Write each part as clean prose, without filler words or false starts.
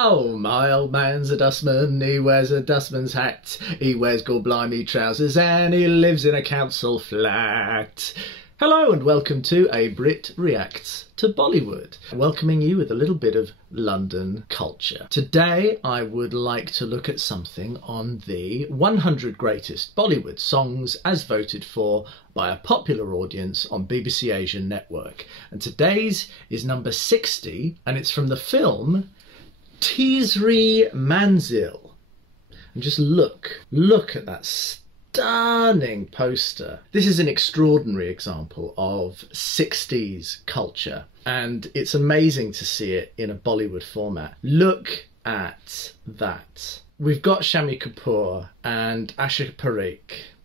Oh, my old man's a dustman, he wears a dustman's hat, he wears gorblimey trousers and he lives in a council flat. Hello and welcome to A Brit Reacts to Bollywood, welcoming you with a little bit of London culture. Today I would like to look at something on the 100 Greatest Bollywood Songs as voted for by a popular audience on BBC Asian Network. And today's is number 60 and it's from the film TEESRI Manzil. And just look at that stunning poster. This is an extraordinary example of 60s culture and it's amazing to see it in a Bollywood format. Look at that. We've got Shammi Kapoor and Asha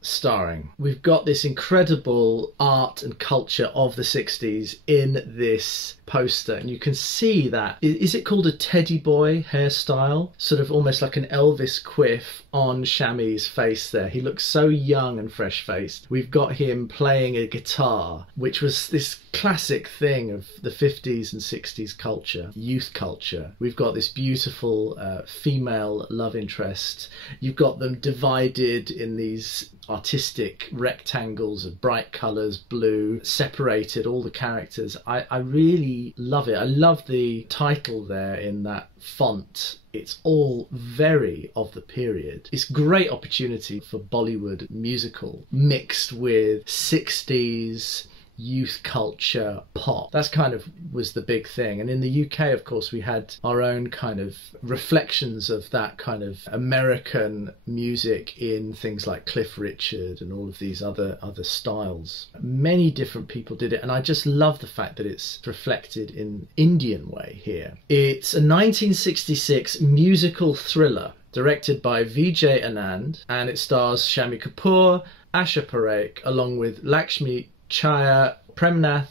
starring. We've got this incredible art and culture of the 60s in this poster, and you can see that, is it called a teddy boy hairstyle? Sort of almost like an Elvis quiff on Shammi's face there. He looks so young and fresh-faced. We've got him playing a guitar, which was this classic thing of the 50s and 60s culture, youth culture. We've got this beautiful female love interest. You've got them divided in these artistic rectangles of bright colours, blue, separated, all the characters. I really love it. I love the title there in that font. It's all very of the period. It's a great opportunity for Bollywood musical mixed with 60s youth culture pop. That's kind of was the big thing. And in the UK, of course, we had our own kind of reflections of that kind of American music in things like Cliff Richard and all of these other styles. Many different people did it, and I just love the fact that it's reflected in Indian way here. It's a 1966 musical thriller directed by Vijay Anand, and it stars Shammi Kapoor, Asha Parekh, along with Lakshmi Chaya, Premnath,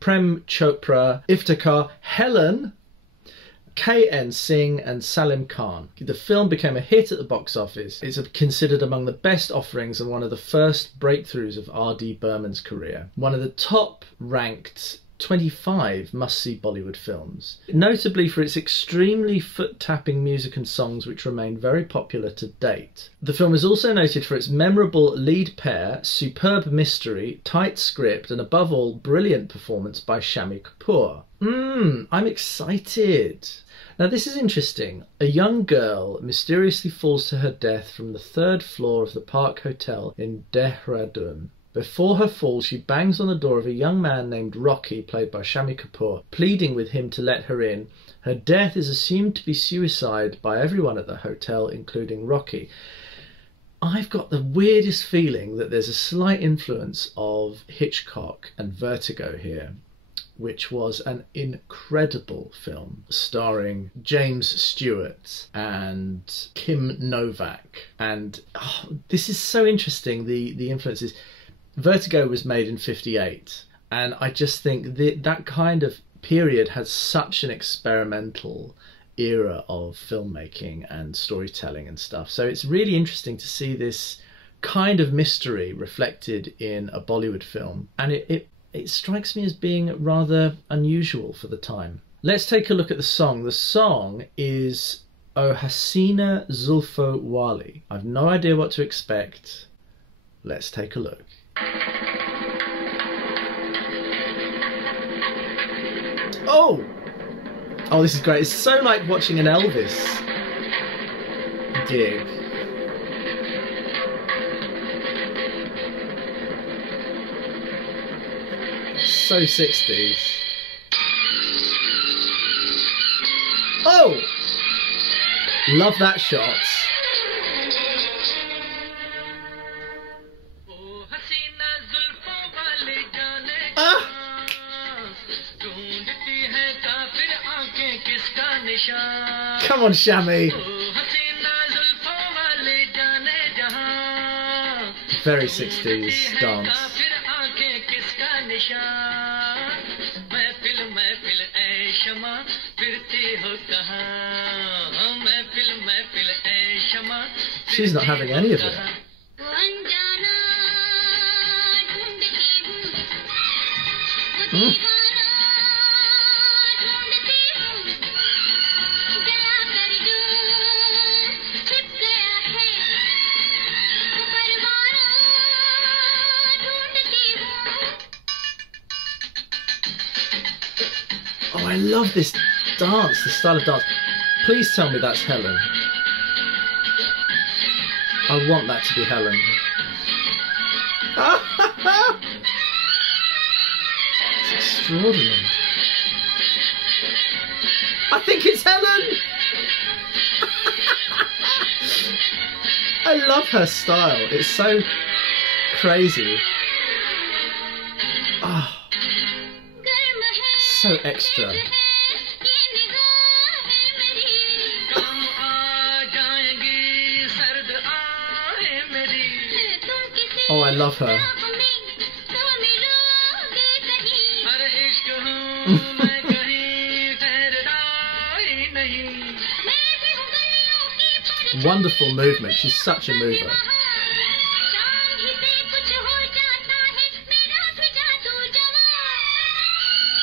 Prem Chopra, Iftikhar, Helen, K.N. Singh and Salim Khan. The film became a hit at the box office. It's considered among the best offerings and one of the first breakthroughs of R.D. Burman's career. One of the top ranked 25 must-see Bollywood films, notably for its extremely foot-tapping music and songs which remain very popular to date. The film is also noted for its memorable lead pair, superb mystery, tight script and above all brilliant performance by Shammi Kapoor. I'm excited. Now this is interesting. A young girl mysteriously falls to her death from the 3rd floor of the Park Hotel in Dehradun. Before her fall, she bangs on the door of a young man named Rafi, played by Shammi Kapoor, pleading with him to let her in. Her death is assumed to be suicide by everyone at the hotel, including Rafi. I've got the weirdest feeling that there's a slight influence of Hitchcock and Vertigo here, which was an incredible film starring James Stewart and Kim Novak. And this is so interesting, the influences. Vertigo was made in '58, and I just think that kind of period has such an experimental era of filmmaking and storytelling and stuff. So it's really interesting to see this kind of mystery reflected in a Bollywood film, and it strikes me as being rather unusual for the time. Let's take a look at the song. The song is Oh HASEENA ZULFO WALI. I've no idea what to expect. Let's take a look. Oh, this is great. It's so like watching an Elvis gig. So 60s. Oh! Love that shot. Come on, Shammi. Very 60s dance. She's not having any of it. love this dance, this style of dance. Please tell me that's Helen. I want that to be Helen. It's extraordinary. I think it's Helen! I love her style. It's so crazy. Ah, so extra. Oh, I love her. Wonderful movement. She's such a mover.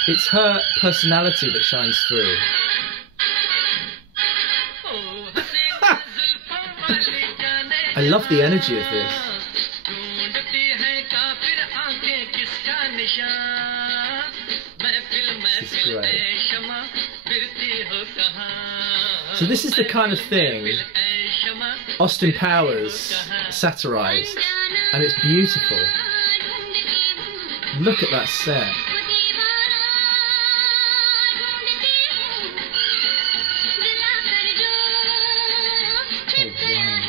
It's her personality that shines through. I love the energy of this. This is great. So this is the kind of thing Austin Powers satirised, and it's beautiful. Look at that set. Oh wow.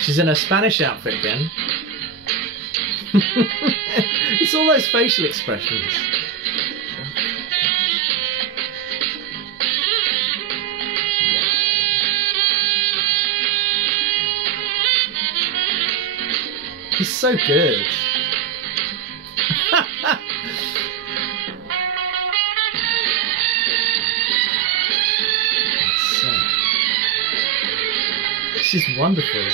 She's in her Spanish outfit again. It's all those facial expressions. He's so good. She's wonderful.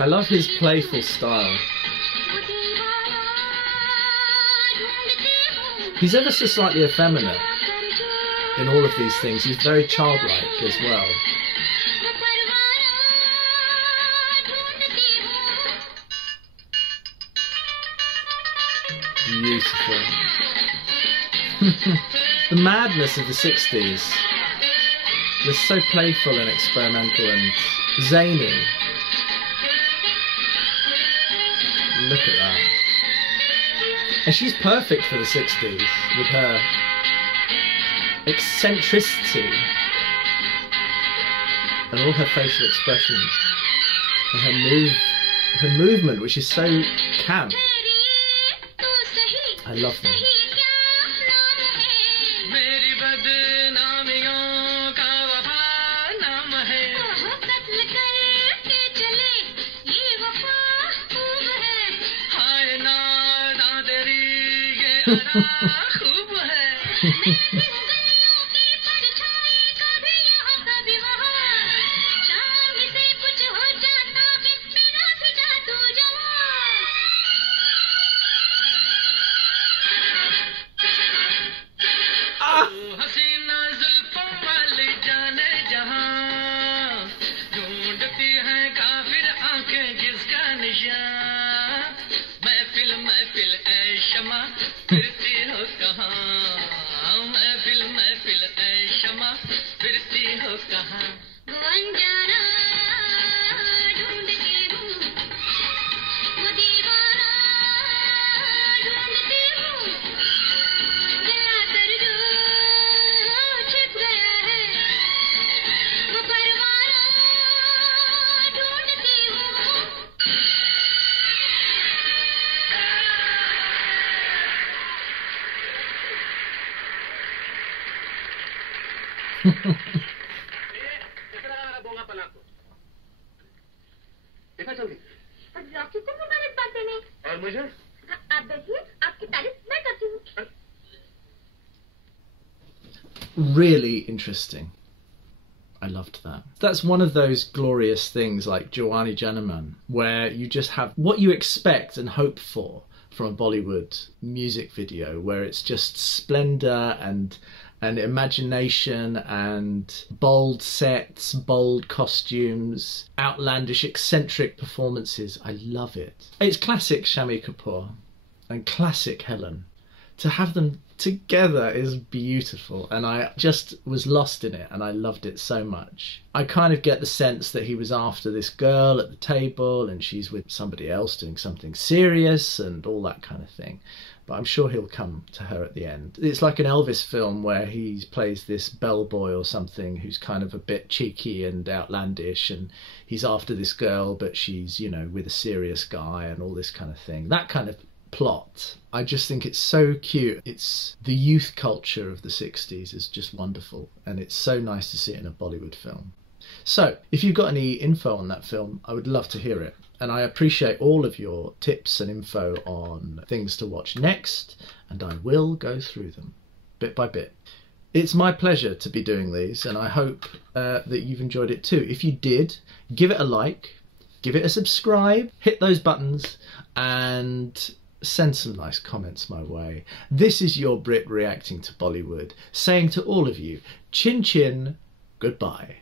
I love his playful style. He's ever so slightly effeminate in all of these things. He's very childlike as well. Beautiful. The madness of the 60s. They're so playful and experimental and zany. Look at that. And she's perfect for the 60s with her eccentricity and all her facial expressions and her movement, which is so camp. I love them. हसीना जुल्फों वाली जाने जहां ढूंढती हैं काफिर आंखें किसका निशान महफिल महफिल ऐ शमा फिरती हो कहां महफिल महफिल ऐ शमा फिरती हो कहां अनजाना ढूंढती Really interesting. I loved that. That's one of those glorious things like Jawani Janaman, where you just have what you expect and hope for from a Bollywood music video, where it's just splendour and imagination and bold sets, bold costumes, outlandish, eccentric performances. I love it. It's classic Shammi Kapoor and classic Helen. To have them together is beautiful, and I just was lost in it and I loved it so much. I kind of get the sense that he was after this girl at the table and she's with somebody else doing something serious and all that kind of thing, but I'm sure he'll come to her at the end. It's like an Elvis film where he plays this bellboy or something who's kind of a bit cheeky and outlandish, and he's after this girl but she's, you know, with a serious guy and all this kind of thing. That kind of plot. I just think it's so cute. It's the youth culture of the 60s is just wonderful, and it's so nice to see it in a Bollywood film. So if you've got any info on that film, I would love to hear it, and I appreciate all of your tips and info on things to watch next, and I will go through them bit by bit. It's my pleasure to be doing these, and I hope that you've enjoyed it too. If you did, give it a like, give it a subscribe, hit those buttons, and send some nice comments my way. This is your Brit reacting to Bollywood, saying to all of you, chin chin, goodbye.